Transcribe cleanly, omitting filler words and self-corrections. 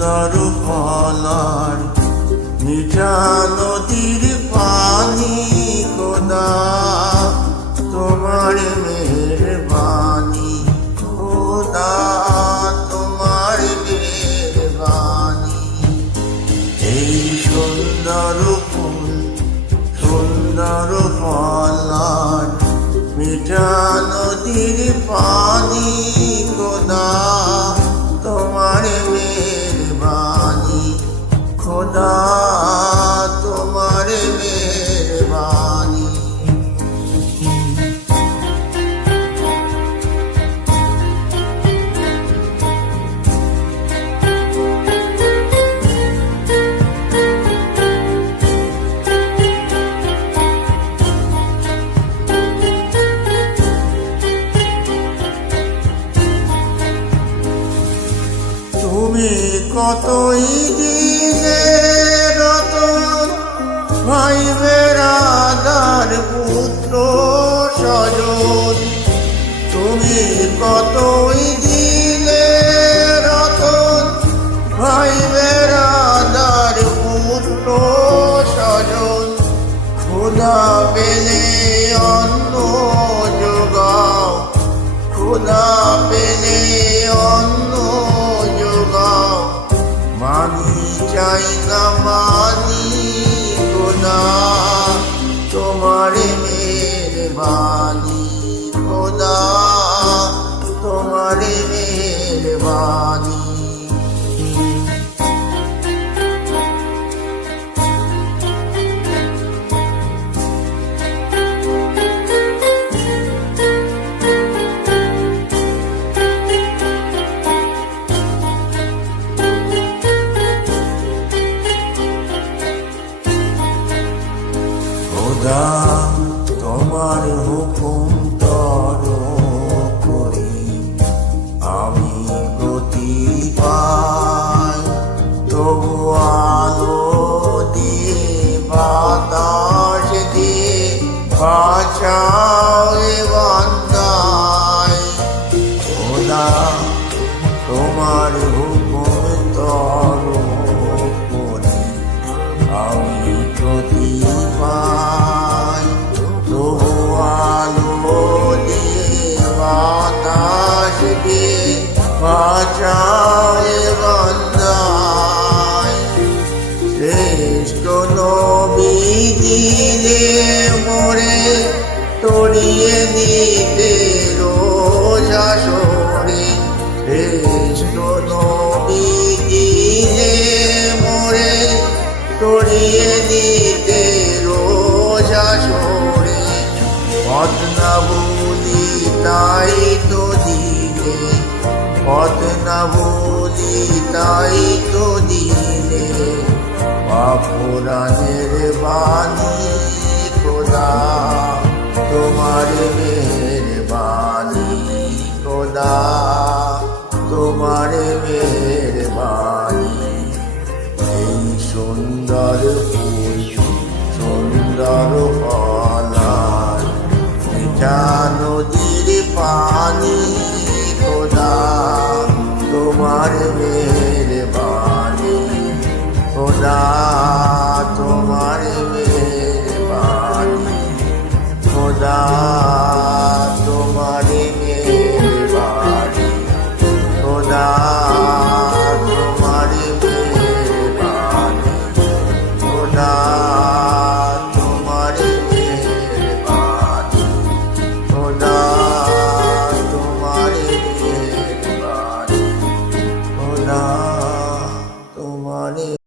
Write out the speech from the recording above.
সুন্দর ফলার মিঠা নদীর পানি খোদা তোমার মেহেরবানি খোদা তোমার মেহেরবানি। এই সুন্দর ফুল সুন্দর ফলার মিঠা নদীর পানি খোদা তোমার মেহেরবানি খোদা তোমার মেহেরবানি। তুমি কতই দিলে রতন ভাই বেরাদার পুত্র স্বজন। তুমি কতই দিলে রতন ভাই বেরাদার পুত্র স্বজন। খোদা পেলে অন্ন যোগাও খোদা পেলে অন্ন যোগাও। মানি চাই না মানি খোদা তোমার মেহেরবানি খোদা তোমার মেহেরবানি। খোদা তোমার হুকুম তর করি আমি গতি পাই। তবু আলো দিয়ে বাতাস দিয়ে বাঁচাও এ বান্দায়। খোদা তোমার হুকুম তর করি আমি গতি পাই। তবু আলো দিয়ে বাতাস দিয়ে বাঁচাও এ বান্দায়। শ্রেষ্ঠ নবী দিলে মোরে তড়িয়ে দিতে রোজ আসরে। শ্রেষ্ঠ নবী দিলে মোরে তড়িয়ে দিতে রোজ আসরে। পথ না ভুলি তাই তো দিলে পথ না ভুলি তাই তো দিলে। পুরাণের বাণী খোদা তোমার মেহেরবানি খোদা তোমার মেহেরবানি। এই সুন্দর ফুল সুন্দর ফলার মিঠা নদীর পানি খোদা তোমার মেহেরবানি খোদা তোমার মেহেরবানি খোদা।